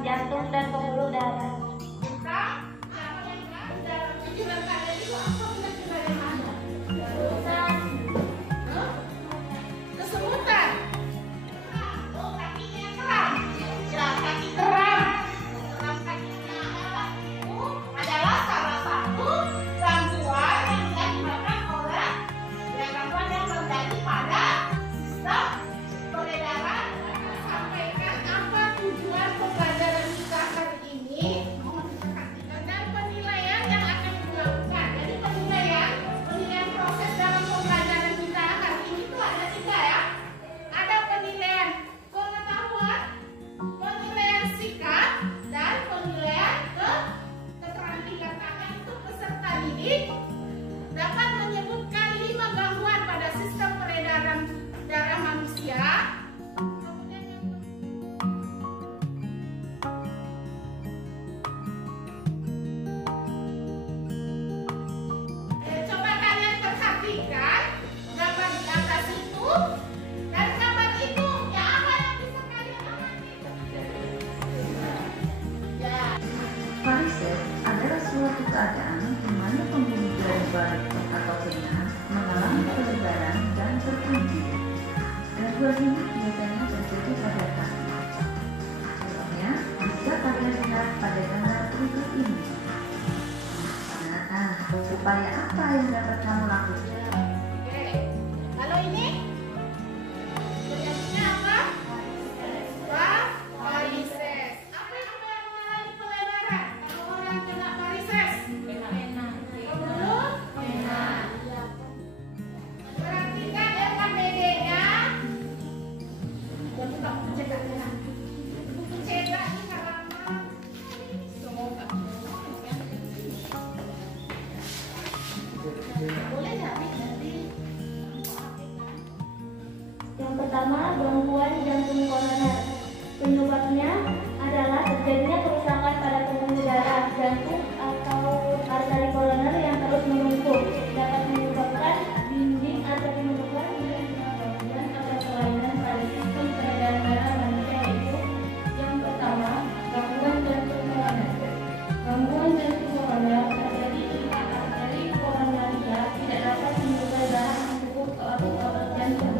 jantung, dan pembuluh darah. Varises adalah suatu keadaan di mana pembuluh darah atau vena mengalami pelebaran dan terkunci. Gangguan ini biasanya terjadi pada kaki. Contohnya bisa kalian lihat pada gambar berikut ini. Nah, supaya apa yang dapat kamu lakukan? Kalau ini penyebabnya apa? Varises. Apa yang mengalami pelebaran? Kalau orang kena varises, pembuluh vena. Perhatikan dengan bedanya. Buka buku cetak ya. Buku cetak ini halaman. Semoga. Boleh jadi. Yang pertama, gangguan jantung koroner. Penyebabnya adalah terjadinya kerusakan pada pembuluh darah jantung atau arteri koroner yang terus menumpuk. Dapat menyebabkan dinding arteri menular dan gangguan atau kelainan pada sistem peredaran darah manusia, yaitu yang pertama, gangguan jantung koroner. Gangguan jantung koroner terjadi jika arteri koronaria tidak dapat menyuplai darah mencukup ke otot-otot jantung.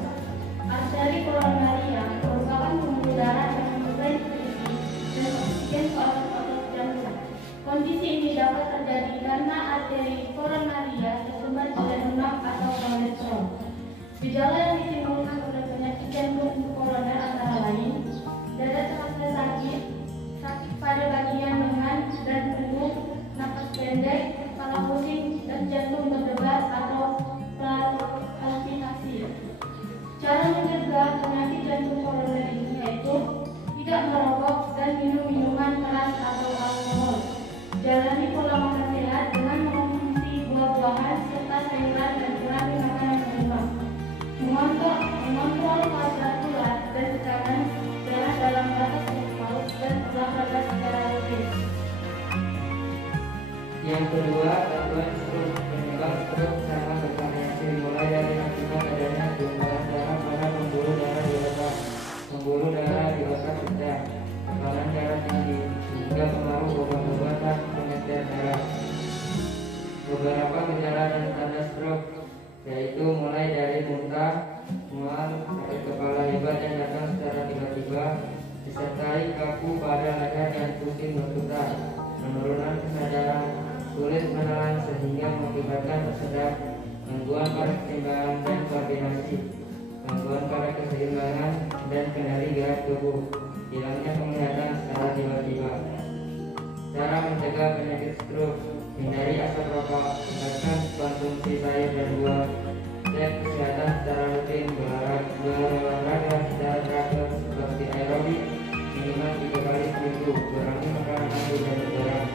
Arteri koronaria merupakan pembuluh darah yang menyuplai nutrisi dan oksigen ke otot-otot jantung. Kondisi ini dapat terjadi karena arteri koronaria tersumbat oleh lemak atau kolesterol. Gejala yang ditimbulkan oleh penyakit jantung koroner antara lain dada terasa sakit, sakit pada bagian lengan dan punggung, napas pendek, kepala pusing, dan jantung berdebar atau palpitasi. Cara mencegah penyakit jantung koroner ini yaitu tidak merokok dan minum minuman keras atau alkohol. Jalani pola makan sehat dengan mengonsumsi buah-buahan serta sayuran dan kurangi makanan berlemak. Mengontrol kadar gula dan tekanan darah dalam batas normal dan olahraga secara rutin. Yang kedua, gangguan stroke. Penyebab stroke sangat bervariasi, mulai dari akibat adanya gumpalan darah pada pembuluh darah di otak, pembuluh darah di otak sedang, tekanan darah tinggi, hingga pengaruh obat-obatan pengencer darah. Beberapa gejala dan tanda stroke yaitu mulai dari muntah, mual, sakit kepala hebat yang datang secara tiba-tiba, disertai kaku pada leher dan pusing berputar, penurunan kesadaran, sulit menelan sehingga mengakibatkan tersedak, gangguan pada keseimbangan dan koordinasi, gangguan pada keseimbangan dan kendali gerak tubuh, hilangnya penglihatan secara tiba-tiba. Cara mencegah penyakit stroke: hindari asap rokok, tingkatkan konsumsi sayur dan buah, cek kesehatan secara rutin, berolahraga secara teratur seperti aerobik minimal 3 kali seminggu, kurangi makanan asin dan garam.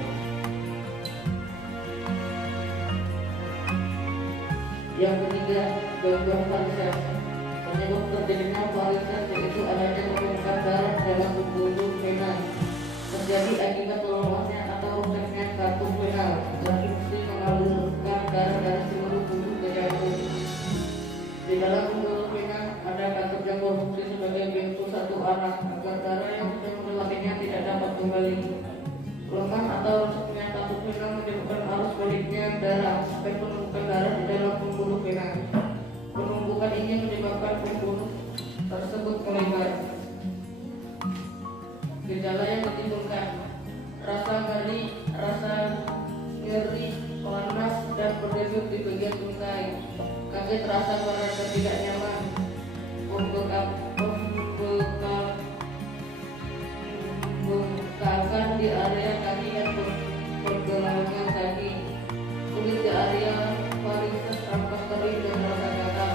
Yang ketiga, gangguan varises. Penyebab terjadinya varises yaitu adanya penumpukan darah dalam pembuluh vena, terjadi akibat lolosnya atau rusaknya kartu vena yang fungsi mengalirkan darah dari seluruh tubuh ke jantung. Di dalam pembuluh vena ada katup yang berfungsi sebagai pintu satu arah agar darah yang sudah melewatinya tidak dapat kembali kembali. Lemah atau rusaknya tampuk vena menyebabkan arus baliknya darah sampai penumpukan darah di dalam pembuluh vena. Penumpukan ini menyebabkan pembuluh tersebut melebar. Gejala yang ditimbulkan: rasa nyeri, panas dan berdenyut di bagian tungkai, kaget, rasa berat dan tidak nyaman, pembengkakan di area kaki dan pergelangan kaki, kulit di area varises tampak kering dan rasa gatal,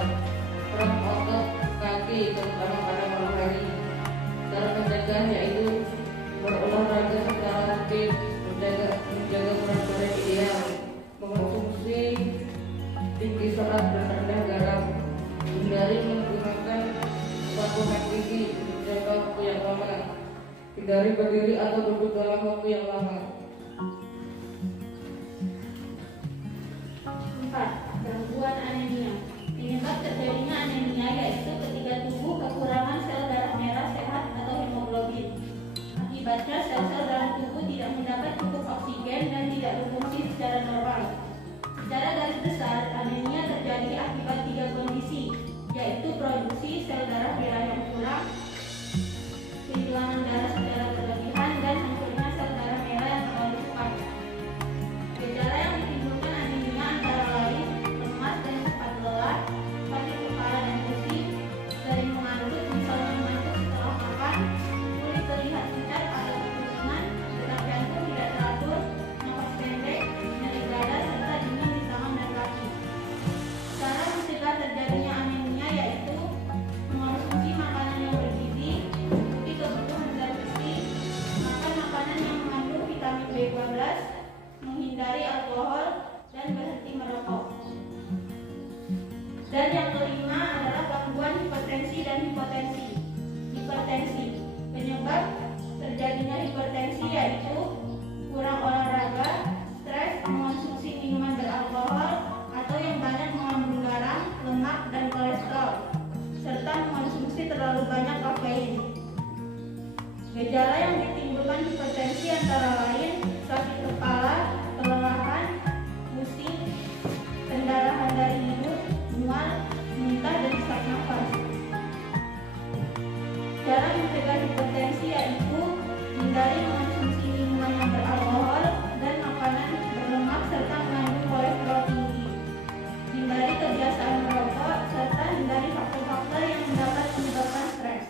kram otot kaki terutama pada malam hari. Cara mencegah yaitu berolahraga secara rutin, menjaga berat badan ideal, mengonsumsi tinggi serat dan rendah garam, hindari menggunakan sepatu naik tinggi menjaga waktu yang lama, hindari berdiri atau duduk dalam waktu yang lama. 4. Gangguan anemia. Penyebab terjadinya anemia yaitu ketika tubuh kekurangan sel darah merah sehat atau hemoglobin. Akibatnya sel-sel dalam tubuh tidak mendapat cukup oksigen dan tidak berfungsi secara normal. Secara garis besar, anemia terjadi akibat 3 kondisi, yaitu produksi sel darah merah yang kurang, kehilangan darah secara berlebihan, dan munculnya sel darah merah yang terlalu cepat. Gejala yang ditimbulkan anemia antara lain lemas dan cepat lelah, sakit kepala dan pusing, sering mengantuk misalnya mengantuk setelah makan, kulit terlihat pucat atau kekuningan, detak jantung tidak teratur, nafas pendek, nyeri dada, serta dingin di tangan dan kaki. Cara mencegah terjadinya anemia yaitu mengonsumsi makanan yang bergizi, memenuhi kebutuhan zat besi, makan makanan yang mengandung vitamin B12, menghindari alkohol, dan berhenti merokok. Dan yang kelima adalah gangguan hipertensi dan hipotensi. Hipertensi. Penyebab terjadinya hipertensi yaitu kurang olahraga, stres, mengonsumsi minuman beralkohol atau yang banyak mengandung garam, lemak, dan kolesterol, serta mengonsumsi terlalu banyak kafein. Gejala yang ditimbulkan hipertensi antara lain sakit kepala, kelelahan, pusing, pendarahan dari hidung, mual, muntah, dan sesak nafas. Cara mencegah hipertensi yaitu hindari mengonsumsi minuman yang beralkohol dan makanan berlemak serta mengandung kolesterol tinggi. Hindari kebiasaan merokok serta hindari faktor-faktor yang dapat menyebabkan stres.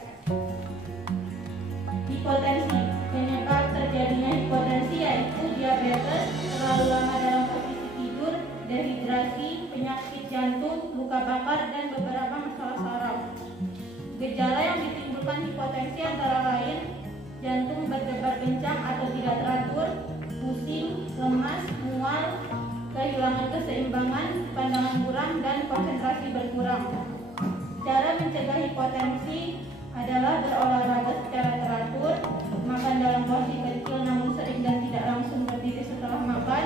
Hipotensi. Penyebab terjadinya hipotensi yaitu diabetes, terlalu lama dalam posisi tidur, dehidrasi, penyakit jantung, luka bakar, dan beberapa masalah saraf. Gejala yang ditimbulkan hipotensi antara lain jantung berdebar kencang atau tidak teratur, pusing, lemas, mual, kehilangan keseimbangan, pandangan buram, dan konsentrasi berkurang. Cara mencegah hipotensi adalah berolahraga secara teratur, makan dalam porsi kecil namun sering dan tidak langsung berdiri setelah makan,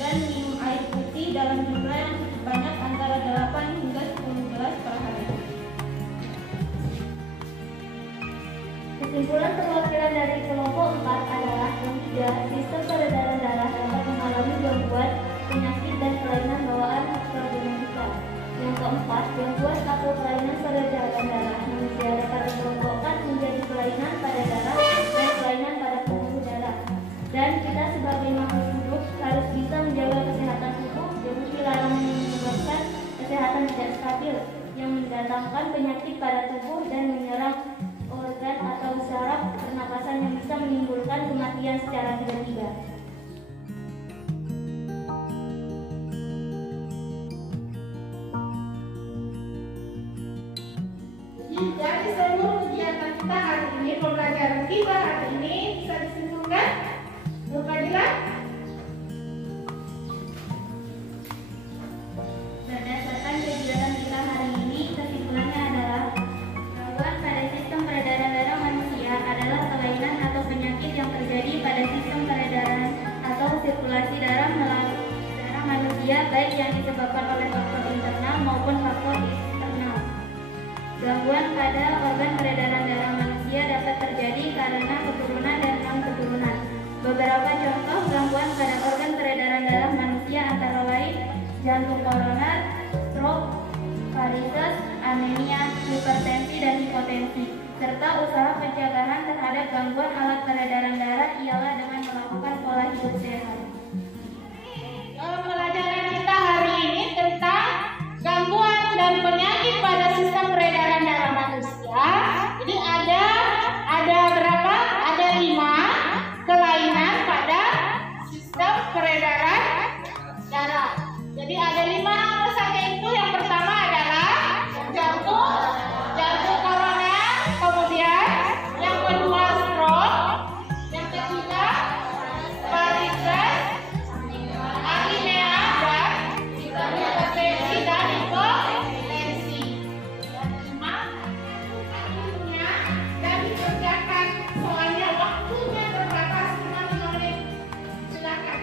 dan minum air putih dalam jumlah yang cukup banyak antara 8 hingga 10 gelas per hari. Kesimpulan perwakilan dari kelompok 4 adalah yang 3, sistem peredaran darah dapat mengalami gangguan, penyakit, dan kelainan bawaan faktor genetika. Yang keempat, gangguan atau kelainan peredaran darah manusia dapat dikelompokkan menjadi kelainan pada darah dan kelainan pada pembuluh darah. Dan kita sebagai makhluk hidup harus bisa menjaga kesehatan tubuh, jauhi larangan yang menyebabkan kesehatan tidak stabil, yang mendatangkan penyakit pada tubuh dan menyerang organ atau saraf pernapasan yang bisa menimbulkan kematian secara tiba-tiba. Dari seluruh kegiatan kita hari ini, pembelajaran kita hari ini bisa disimpulkan, Nur Fadila? Berdasarkan kegiatan kita hari ini, kesimpulannya adalah gangguan pada sistem peredaran darah manusia adalah kelainan atau penyakit yang terjadi pada sistem peredaran jantung koroner, stroke, varises, anemia, hipertensi, dan hipotensi. Serta usaha pencegahan terhadap gangguan alat peredaran darah ialah dengan melakukan pola hidup sehat. Pelajaran kita hari ini tentang gangguan dan penyakit pada sistem peredaran darah manusia. Jadi ada berapa? Ada 5 kelainan pada sistem peredaran darah. Jadi ada 5 apa saja itu? Yang pertama adalah jantung koroner, kemudian yang kedua stroke, yang ketiga varises, anemia, dan hipertensi dan hipotensi. Yang kelima, akhirnya dan dikerjakan soalnya waktunya terbatas cuma 5 menit. Silakan.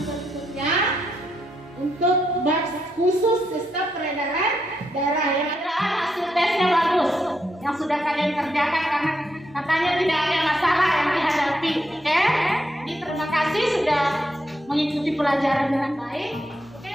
Berikutnya untuk bab khusus sistem peredaran darah yang hasil tesnya bagus yang sudah kalian kerjakan karena katanya tidak ada masalah yang dihadapi. Oke? Jadi terima kasih sudah mengikuti pelajaran dengan baik. Oke?